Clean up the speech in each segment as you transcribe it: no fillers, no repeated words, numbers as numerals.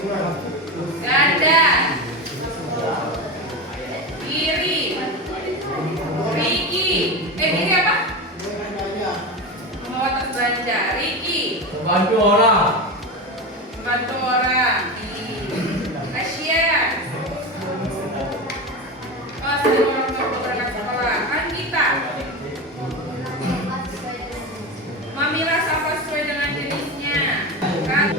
Ganda. Kiri. Riki. Kiri apa? Membawa tas belanja. Riki. Membantu orang. Membantu orang. Asia. Oh, sedang orang tua berangkat sekolah. Kan kita. Memilah sampah sesuai dengan jenisnya. Kan?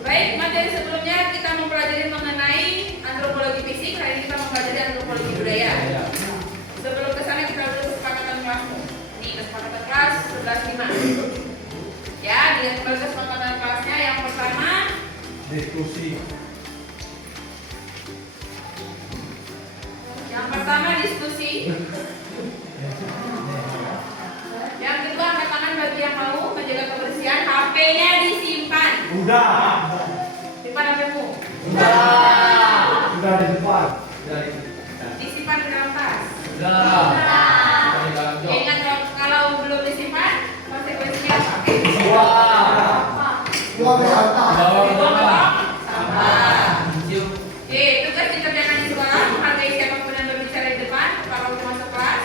Baik, materi sebelumnya kita mempelajari mengenai antropologi fisik. Hari ini kita mempelajari antropologi budaya. Sebelum ke sana kita dulu kesepakatan kelasmu. Ini kesepakatan kelas 11.5. Ya, dilihat kembali kesepakatan kelasnya. Yang pertama, Diskusi. Yang pertama diskusi. Yang kedua angkat tangan bagi yang mau menjaga kebersihan. HP-nya disimpan. Udah. Simpan HP-mu. Udah di depan. Disimpan di dalam tas. Udah. Ingat kalau belum disimpan konsekuensinya apa? Bawa ke sampah. Sampah. Oke, tugas dikerjakan di sekolah. Menghargai siapapun yang berbicara di depan. Kalau udah masuk kelas,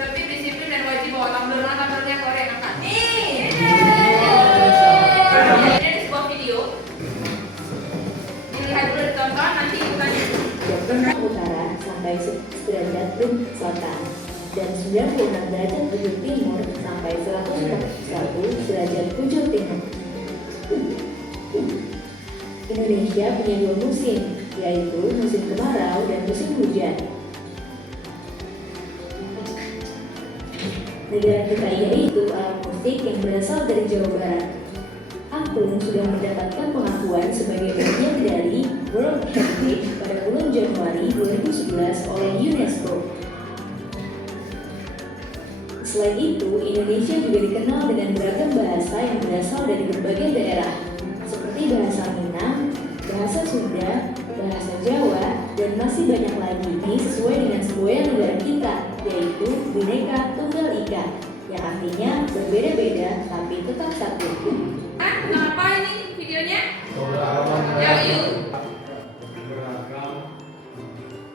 tertib, disiplin dan wajib bawa tumbler-tumblernya keluar yang angkat. Nih. Ini ada sebuah video. Dilihat dulu, ditonton, nanti ikutannya. Dari utara sampai 9 derajat selatan dan 96 derajat bujur timur sampai 141 derajat bujur timur. Indonesia punya 2 musim, yaitu musim kemarau dan musim hujan. Negara kita yaitu alat musik yang berasal dari Jawa Barat. Angklung sudah mendapatkan pengakuan sebagai bagian dari World Heritage pada bulan Januari 2011 oleh UNESCO. Selain itu, Indonesia juga dikenal dengan beragam bahasa yang berasal dari berbagai daerah, seperti bahasa Minang, bahasa Sunda, bahasa Jawa, dan masih banyak lagi. Ini sesuai dengan semboyan negara kita, yaitu Bhinneka Tunggal Ika, yang artinya berbeda-beda tapi tetap satu. Kenapa ini videonya? Keberagaman Ya, yuk. beragam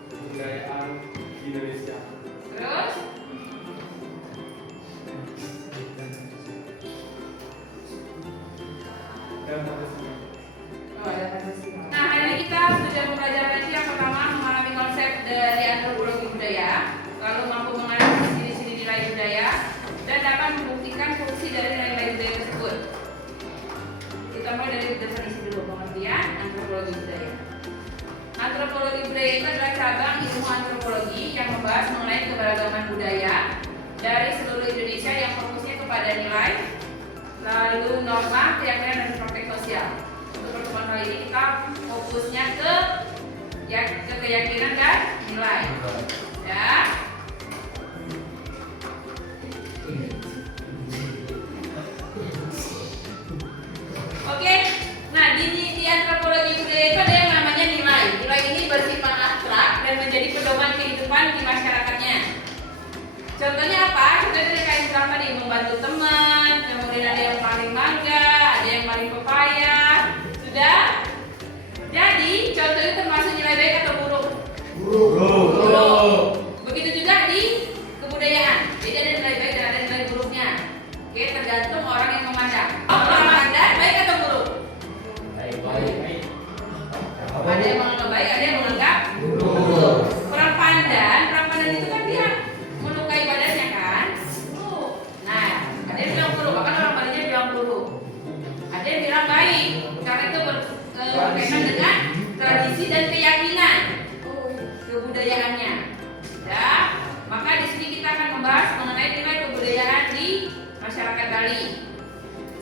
kebudayaan Indonesia. Terus? Nah, hari ini kita sudah mempelajari yang pertama memahami konsep dari antropologi budaya, lalu mampu menganalisis ciri-ciri nilai budaya, dan dapat membuktikan fungsi dari nilai budaya tersebut. Kita mulai dari definisi dulu pengertian antropologi budaya. Antropologi budaya itu adalah cabang ilmu antropologi yang membahas mengenai keberagaman budaya dari seluruh Indonesia yang fokusnya kepada nilai, lalu norma, keyakinan, dan praktek sosial. Untuk pertemuan kali ini kita fokusnya ke keyakinan dan nilai. Ya. Oke. Nah, di antropologi budaya itu ada yang namanya nilai. Nilai ini bersifat abstrak dan menjadi pedoman kehidupan di masyarakatnya. Contohnya apa? Contohnya kayak misalnya tadi membantu teman, kemudian ada yang paling mangga, ada yang paling pepaya. Sudah? Jadi, contoh itu termasuk nilai baik atau buruk? Buruk. Begitu juga di kebudayaan. Jadi ada nilai baik dan ada nilai buruknya. Oke, tergantung orang yang memandang. Orang memandang baik atau buruk? Baik. Ada yang menganggap baik, ada yang menganggap buruk. Perang pandan itu kan dia melukai badannya kan? Nah, ada yang bilang buruk, bahkan orang badannya bilang buruk. Ada yang bilang baik, karena itu berkaitan dengan tradisi dan keyakinan kebudayaannya. Ya, maka di sini kita akan membahas mengenai nilai kebudayaan di masyarakat Bali.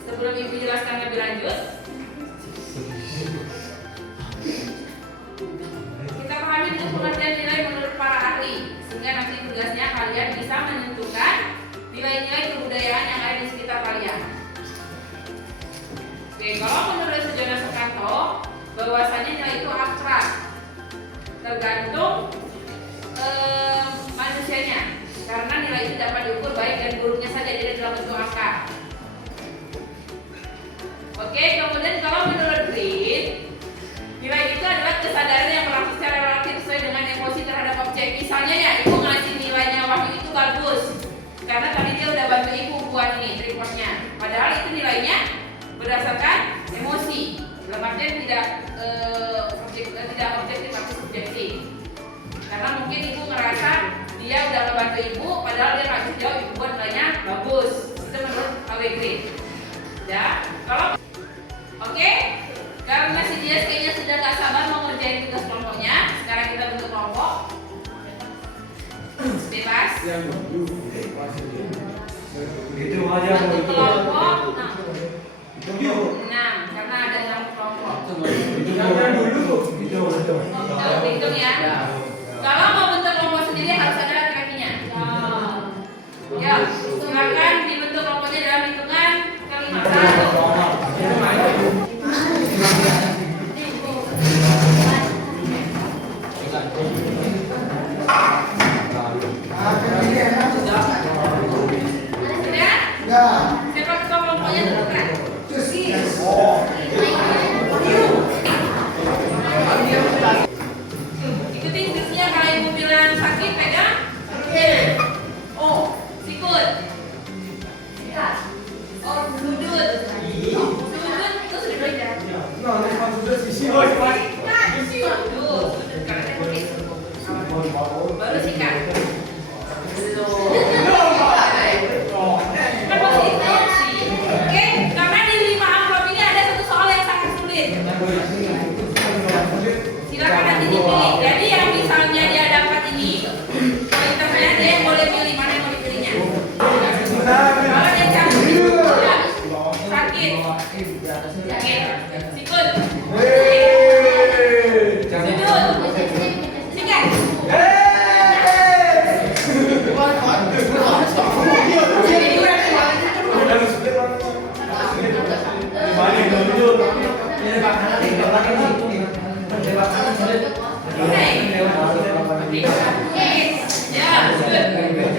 Sebelum Ibu jelaskan lebih lanjut, kita pahami dulu pengertian nilai menurut para ahli, sehingga nanti tugasnya kalian bisa menentukan nilai-nilai kebudayaan yang ada di sekitar kalian. Oke, kalau menurut Sujono Sukanto, bahwasanya nilai itu abstrak, tergantung manusianya, karena nilai itu dapat diukur baik dan buruknya saja, tidak dalam bentuk angka. Oke, kemudian kalau menurut Green, yang tidak tidak objektif tapi subjektif. Karena mungkin ibu ngerasa dia udah ngebantu ibu, padahal dia nggak jauh ibu buat nilainya bagus. Itu menurut AWG. Ya, kalau oke, karena si Dias kayaknya sudah gak sabar mau ngerjain tugas kelompoknya. Sekarang kita bentuk kelompok. Bebas. Itu aja. Bentuk kelompok. Itu yuk. 6, karena ada 6 kelompok. Itu dulu. Itu. Hitung ya. Kalau mau bentuk kelompok sendiri harus ada laki-lakinya. Ya, silakan dibentuk kelompoknya dalam hitungan kelima. 1. Siapa ketua kelompoknya tentukan. Ikuti instruksinya. Kalau ibu bilang sakit, pegang. Sikut. Sudut. Sudut terus dipegang. Sudut. Karena dia pakai sudut. Baru sikat. Oke, karena di 5 amplop ini ada satu soal yang sangat sulit. Silakan nanti dipilih. Jadi yang misalnya dia dapat ini, kualitasnya dia yang boleh pilih mana yang mau dipilihnya. Kalau dia sakit, sikut,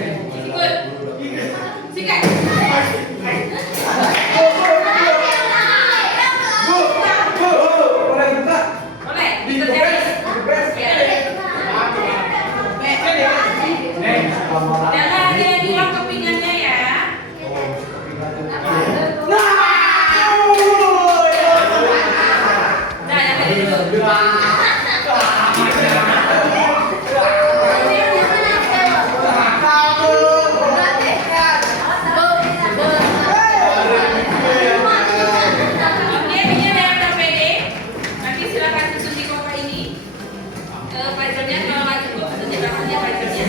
sudut, sikat. Jangan dia bilang kepingannya ya. Nah, yang tadi dulu. Oke, ini ada yang terpede. Nanti silakan susun di kotak ini. Pelajarnya kalau nggak cukup, silakan dia pelajarnya.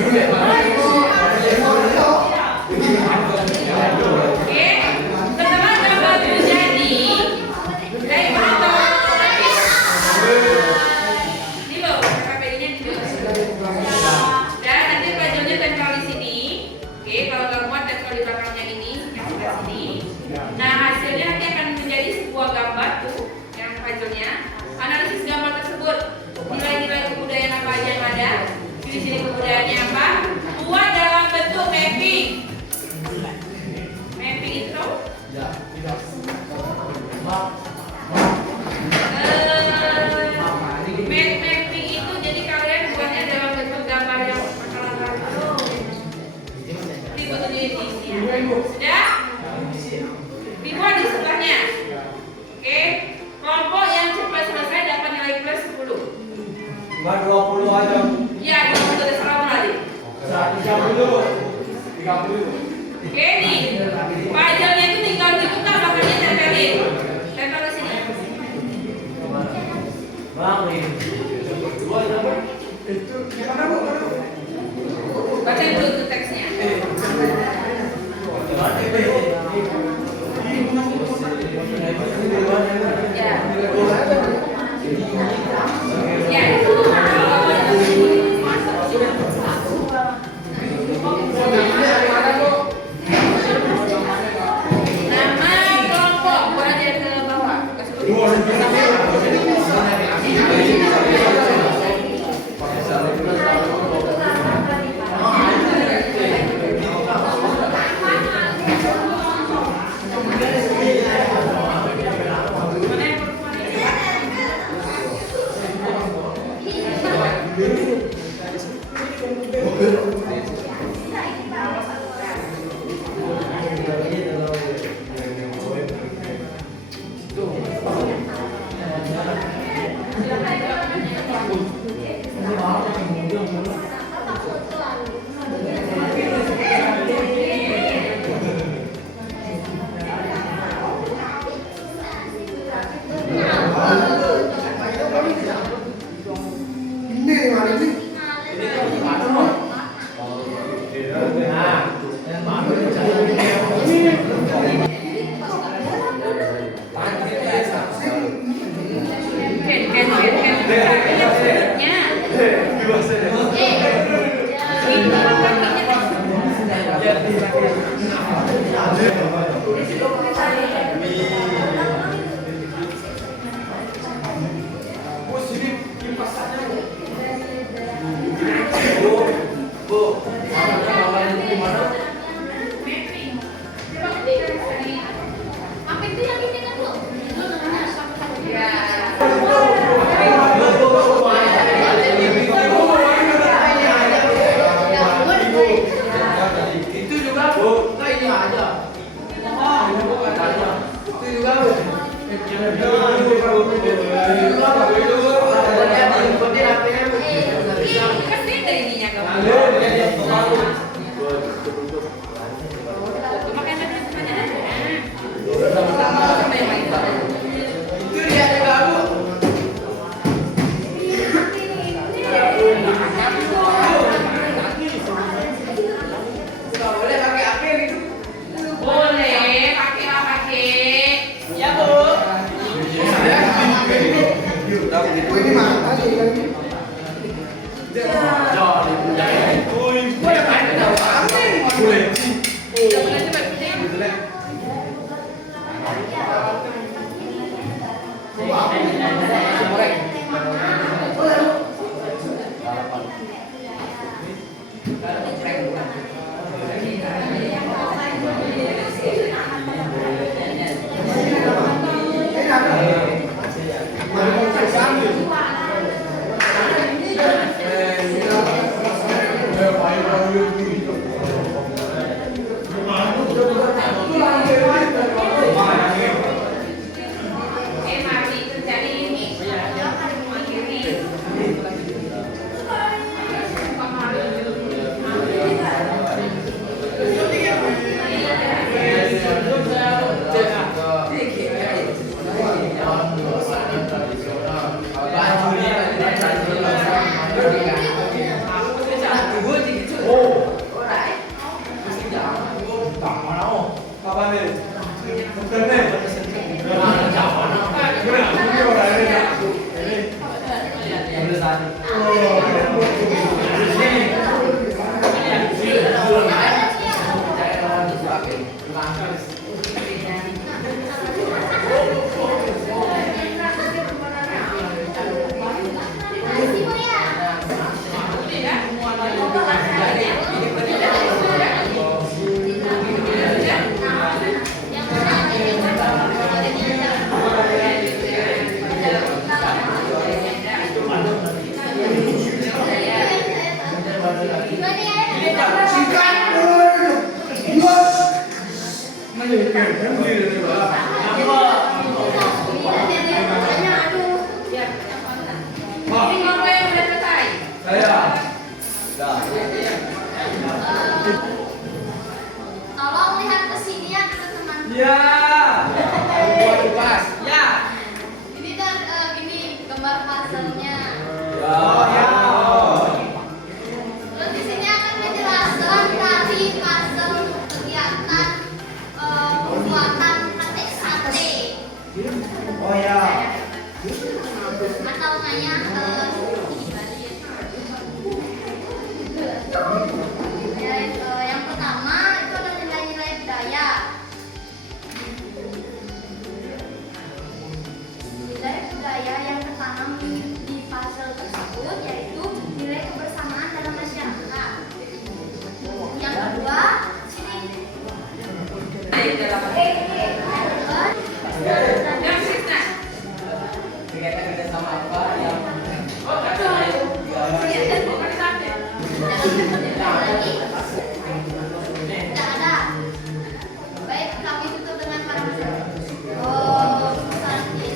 Oke, setelah gambar jadi, dari mana? Ini loh, KPI-nya di dan nanti pelajarnya tempel di sini. Oke, kalau nggak muat tempel di belakangnya ini, yang sebelah sini. Nah, hasilnya nanti akan menjadi sebuah gambar tuh, yang hasilnya. Analisis gambar tersebut, nilai-nilai kebudayaan apa aja yang ada, ciri-ciri kebudayaannya apa, buat dalam bentuk mapping. Mapping itu mapping itu jadi kalian buatnya dalam bentuk gambar yang bakalan dibuat di sini. Sudah? Dibuat di sebelahnya. Oke, kelompok yang cepat selesai dapat nilai plus 10. 20 aja. Ya, 20 udah salah tadi. 30. Oke nih, pajarnya itu tinggal dibuka, makanya tempelin. Tempel di sini. Baca dulu tuh teksnya. Ya. Ya. Nama kelompok, boleh dia ke bawah. Tolong lihat ke sini ya teman-teman. Ya. Ya. Ini kan gini gambar puzzle-nya. Ya. Terus di sini akan menjelaskan dari puzzle kegiatan pembuatan petik sate. Oh ya. Atau namanya yang pertama itu adalah nilai-nilai budaya. Nilai budaya yang tertanam di puzzle tersebut yaitu nilai kebersamaan dalam masyarakat. Yang kedua, sini. Kegiatan kerjasama apa yang Tidak ada. Baik, kami tutup dengan para Oh, sate.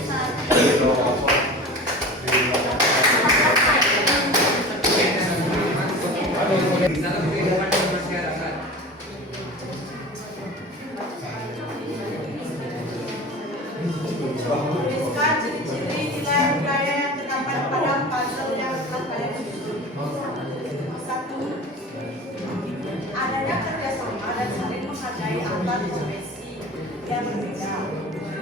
dalam kehidupan masyarakat. Tuliskan ciri-ciri nilai budaya yang terdapat pada puzzle yang telah kalian susun. 1. Adanya kerjasama dan saling menghargai antar profesi yang berbeda.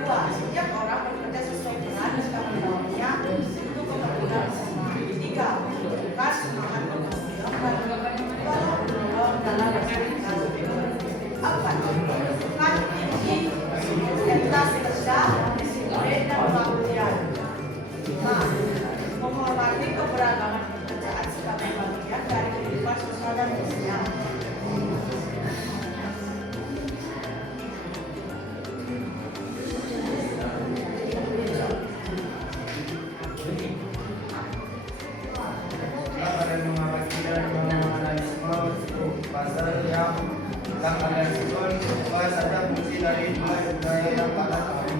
2. Setiap orang bekerja sesuai peran dan tanggung jawabnya untuk kepentingan bersama. 3. Menunjukkan semangat gotong royong dalam berserikat. 4. Menunjukkan tinggi intensitas kerja, disiplin dan pengabdian. 5. Menghormati keberagaman pekerjaan sebagai bagian dari kehidupan sosial dan sosial. Kalian mengawasi dan menganalisme pasal yang kalian susun, apa saja fungsi dari nilai budaya yang kalian tahu.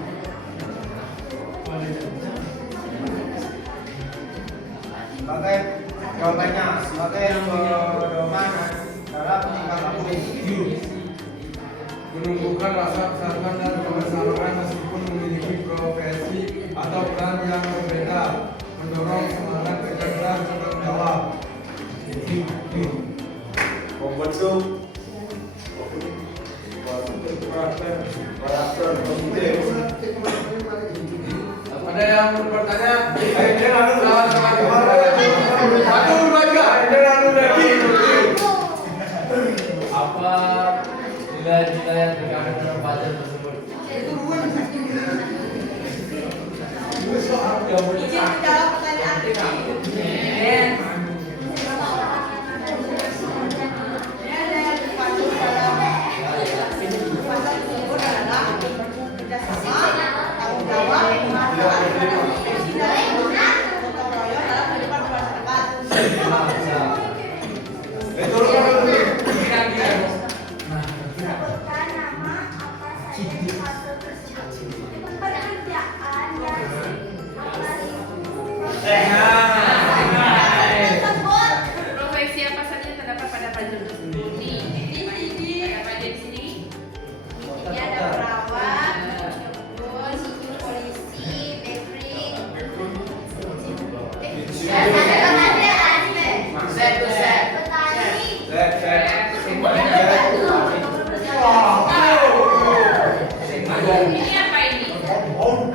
Sebagai jawabannya, sebagai pedoman dalam tingkah laku menumbuhkan rasa persatuan dan kebersamaan meskipun memiliki profesi atau peran yang berbeda, mendorong semangat kerja keras dan tanggung jawab. membentuk karakter positif. Ada yang bertanya? Satu, dua, tiga. Apa nilai-nilai yang terkandung dalam puzzle tersebut? Izin menjawab pertanyaan Sebutkan nama apa saja di fase tersebut. Pekerjaan yang apa itu? Sebut. Profesi apa saja yang terdapat pada puzzle tersebut? Nih, ada apa aja di sini? Ini ada perawat, dokter, polisi, bakery. Petani. Ini apa ini? Bukan.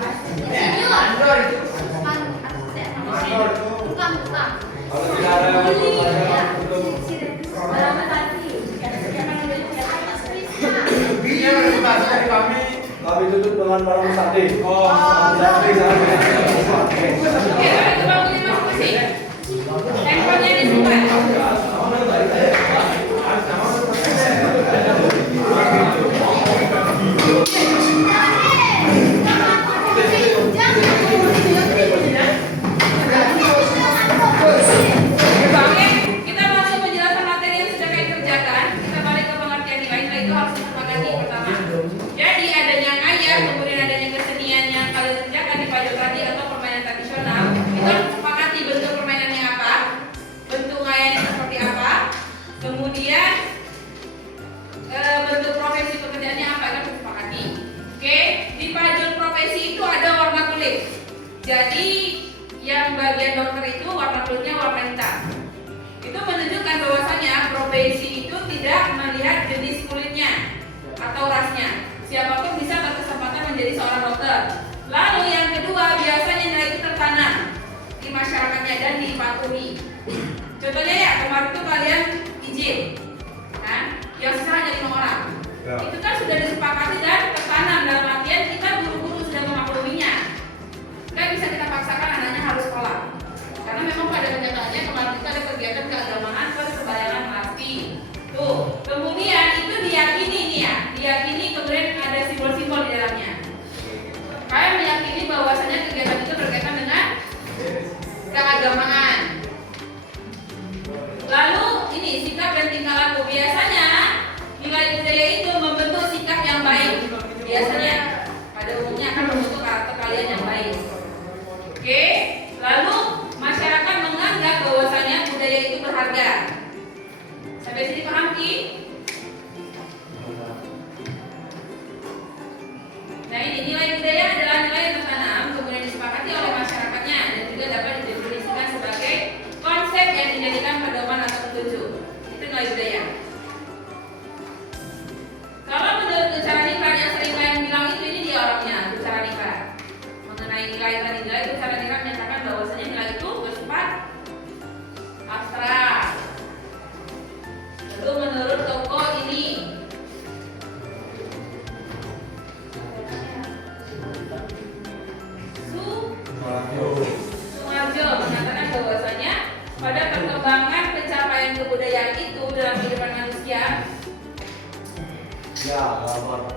Kalau tidak ada Ini yang representasi dari kami tutup dengan barang sate. Oke, bangunin masing-masing. Handphonenya disimpan. Oke, kita langsung menjelaskan materi yang sudah kalian kerjakan. Kita balik ke pengertian nilai itu harus disepakati pertama. Jadi adanya kaya, kemudian adanya kesenian yang kalian kerjakan di pajak tadi atau permainan tradisional. Kita harus sepakati bentuk permainannya apa, bentuk kayanya seperti apa, kemudian bentuk profesi pekerjaannya apa, kan harus disepakati. Oke, di pajak profesi itu ada warna kulit. Jadi yang bagian dokter itu warna kulitnya warna hitam. Itu menunjukkan bahwasanya profesi itu tidak melihat jenis kulitnya atau rasnya. Siapapun bisa berkesempatan menjadi seorang dokter. Lalu yang kedua, biasanya nilai itu tertanam di masyarakatnya dan dipatuhi. Contohnya ya, kemarin itu kalian izin, kan? Yang sisa hanya 5 orang. Ya. Itu kan sudah disepakati dan tertanam dalam artian kita buru-buru sudah memakluminya. Nggak bisa kita paksakan anaknya harus sekolah. Karena memang pada kenyataannya kemarin kita ada kegiatan keagamaan persembayangan pasti. Tuh, kemudian itu diyakini nih ya, diyakini kemudian ada simbol-simbol di dalamnya. Kalian meyakini bahwasanya kegiatan itu berkaitan dengan keagamaan. Lalu ini sikap dan tingkah laku. Biasanya nilai budaya itu membentuk sikap yang baik. Biasanya pada umumnya akan membentuk karakter kalian yang baik. Oke, lalu masyarakat menganggap bahwasanya budaya itu berharga. Ya, lapor.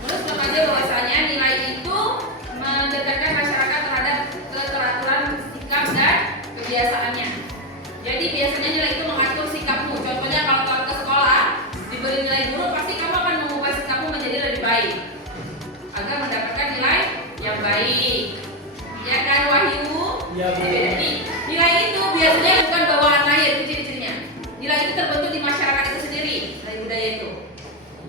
Terus remaja bahwasanya nilai itu mendekatkan masyarakat terhadap keteraturan sikap dan kebiasaannya. Jadi biasanya nilai itu mengatur sikapmu. Contohnya kalau kau ke sekolah diberi nilai buruk, pasti kamu akan mengubah sikapmu menjadi lebih baik agar mendapatkan nilai yang baik. Ya kan Wahyu? Ya, Bu. Jadi nilai itu biasanya bukan bawaan lahir, itu ciri-cirinya. Nilai itu terbentuk di masyarakat itu sendiri, nilai budaya itu.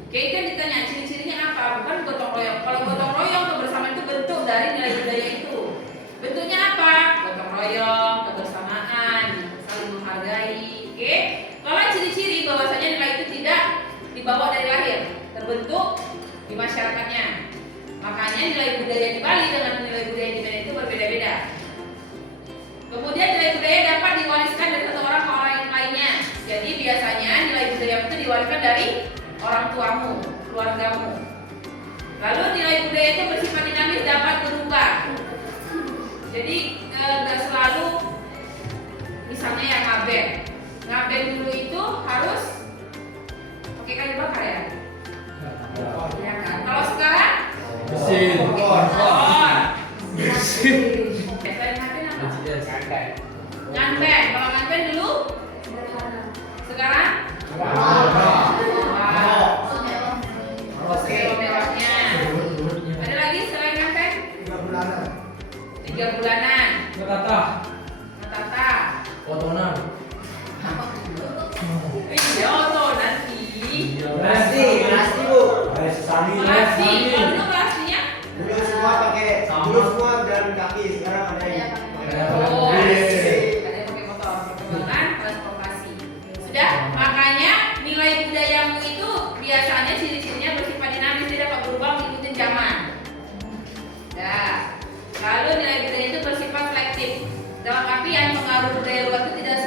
Oke, kan ditanya ciri-cirinya apa? Bukan gotong royong. Kalau gotong royong kebersamaan itu bentuk dari nilai budaya itu. Bentuknya apa? Gotong royong, kebersamaan, saling menghargai. Oke. Kalau ciri-ciri bahwasanya nilai itu tidak dibawa dari lahir, terbentuk di masyarakatnya. Makanya nilai budaya di Bali dengan nilai budaya di Medan itu berbeda-beda. Kemudian nilai budaya dapat diwariskan dari satu orang ke orang yang lainnya. Jadi biasanya nilai budaya itu diwariskan dari orang tuamu, keluargamu. Lalu nilai budaya itu bersifat dinamis, dapat berubah. Jadi nggak selalu misalnya yang ngaben dulu itu harus pakai kayu bakar ya. Ya kan? Kalau sekarang Mesin. nganten. Kalau nganten dulu sekarang oke, merahnya. Ada lagi selain nganten? 3 bulanan. Ngetata. Ngetata. Potongan. Iya, oto nanti. Pasti Bu. Melasi. Kalau dulu melasinya? Dulu semua pakai jalan kaki, sekarang ada yang Oh, ada yang pakai motor. Perkembangan transportasi. Sudah, makanya nilai budayamu itu biasanya ciri-cirinya bersifat dinamis, tidak dapat berubah mengikuti zaman. Nah, lalu nilai budaya itu bersifat selektif. Dalam artian pengaruh budaya luar itu tidak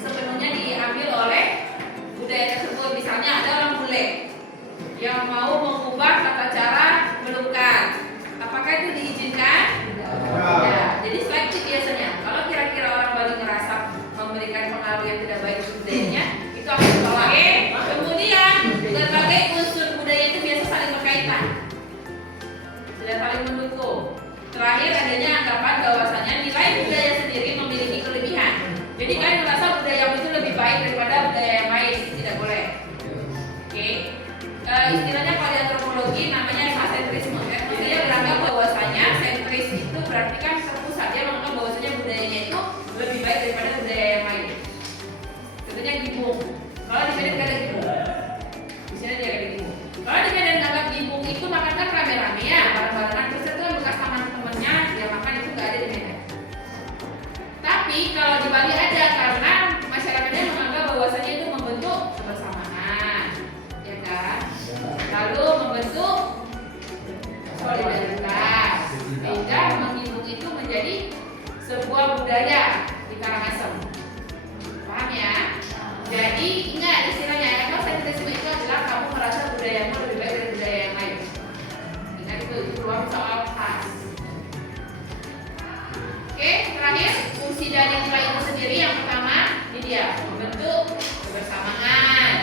sepenuhnya diambil oleh budaya tersebut. Misalnya ada orang bule yang mau mengubah tata cara melukar. Apakah itu diizinkan? Ya, jadi selektif biasanya. Kalau kira-kira orang Bali ngerasa memberikan pengaruh yang tidak baik untuk budayanya, itu akan ditolak. Kemudian berbagai unsur budaya itu biasa saling berkaitan, sudah saling mendukung. Terakhir adanya anggapan bahwasanya nilai budaya sendiri memiliki kelebihan. Jadi kalian merasa budaya itu lebih baik daripada budaya yang lain, itu tidak boleh. Oke. Istilahnya kalau di antropologi namanya etnosentrisme. Dia beranggap bahwasanya sentris itu berarti kan terpusat. Dia menganggap bahwasanya budayanya itu lebih baik daripada budaya yang lain. Contohnya Gibung. Kalau di Medan ada Gibung, di sini dia ada Gibung. Kalau di Medan anggap Gibung itu makan kan rame-rame ya, bareng-barengan. Terus itu kan bekas teman-temannya dia makan, itu nggak ada di Medan. Tapi kalau di Bali ada, karena masyarakatnya menganggap bahwasanya itu membentuk kebersamaan, ya kan? Lalu membentuk solidaritas, sehingga menghibung itu menjadi sebuah budaya di Karangasem. Paham ya? Jadi ingat istilahnya, etnosentrisme itu adalah kamu merasa budayamu lebih baik dari budaya yang lain. Ingat itu ruang soal khas. Oke, terakhir fungsi dari nilai itu sendiri yang pertama ini dia membentuk kebersamaan.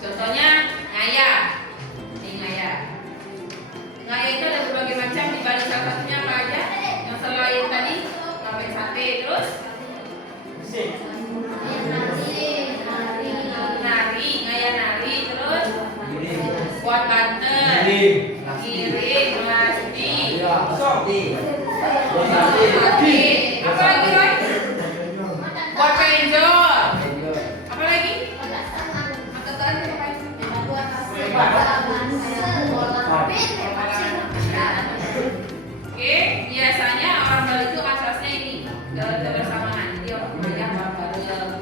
Contohnya ngaya. Ini ngaya. Ngaya itu ada berbagai macam, di balik salah satunya apa aja? Yang selain tadi sampai sate, terus nari, ngaya nari, terus buat banten, giring, melasti, apa lagi Roy? Buat penjol, apa lagi? Angkatan Oke, biasanya orang Bali itu asasnya ini kebersamaan. Jadi orang Bali bareng.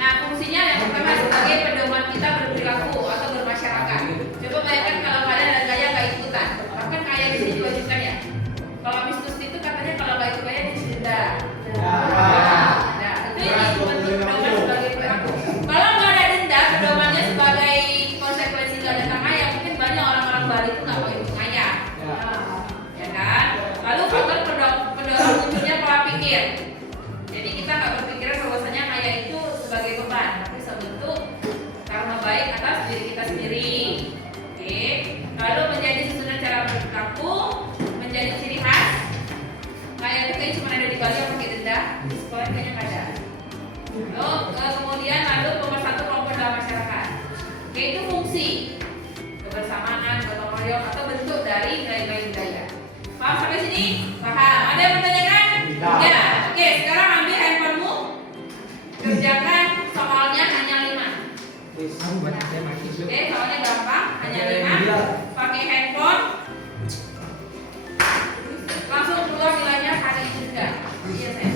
Nah, fungsinya yang pertama sebagai pedoman kita berperilaku atau bermasyarakat. Coba bayangkan kalau kalian ada gaya nggak ikutan, bahkan kaya di sini diwajibkan ya. Kalau mistus itu katanya kalau nggak ikut gaya didenda. Nah, itu ini bentuk pedoman sebagai perilaku. Kalau nggak ada denda, pedomannya sebagai konsekuensi nggak ada ada. Kemudian lalu pemersatu kelompok dalam masyarakat. Oke, itu fungsi kebersamaan, gotong royong atau bentuk dari nilai-nilai budaya. Paham sampai sini? Paham. Ada yang bertanyakan? Ya. Oke, sekarang ambil handphonemu. Kerjakan soalnya hanya 5. Oke, soalnya gampang, hanya 5. Pakai handphone. Langsung keluar nilainya hari ini juga. Iya, saya.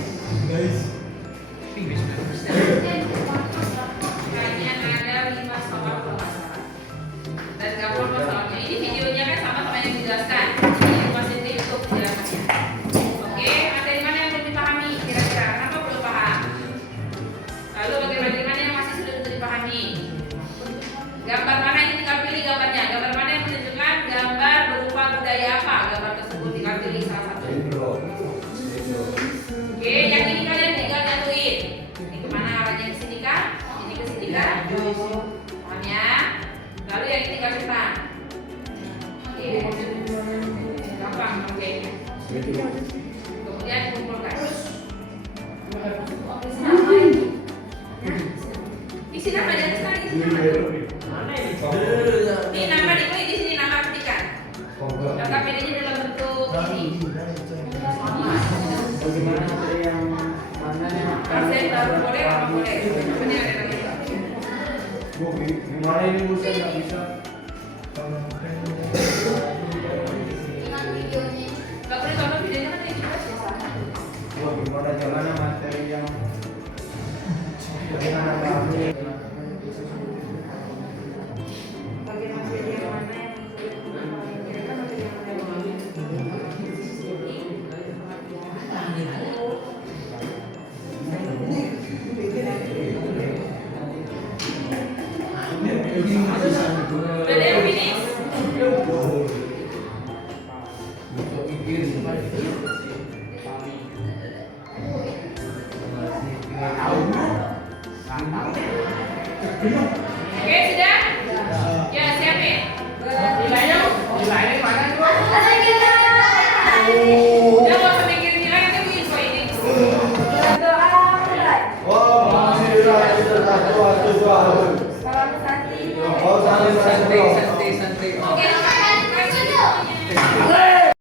Kayaknya ada 5 soal pemasaran. Dan gampang masalahnya. Ini videonya kan sama yang dijelaskan. Ini masih di YouTube penjelasannya. Oke, materi mana yang belum dipahami? Kira-kira kenapa belum paham? Lalu bagaimana mana yang masih sulit untuk dipahami? Gambar mana ini tinggal pilih gambarnya. Gambar mana yang menunjukkan gambar berupa budaya apa? Gambar tersebut tinggal pilih salah satu. Oke, yang ini kalian tinggal jatuhin. Ini kemana arahnya, ke sini kah? Ini ke sini kah? Paham ya? Lalu yang ini tinggal cetak. Oke, gampang kerjanya. Kemudian kumpulkan. Isi nama di atas kan? Isi nama. Ini nama diklik di sini, nama ketikan. Data PD-nya dalam bentuk ini. Bagaimana materi yang mana yang Persen baru boleh apa boleh? Ini ada lagi. Bu, gimana ini Bu, saya nggak bisa. Dengan videonya. Gak boleh tonton videonya kan ini juga sih sama. Bu, gimana jalannya materi yang bagaimana kami Bagian materi yang mana yang kira-kira materi yang mana yang Udah ada yang finish? tahu.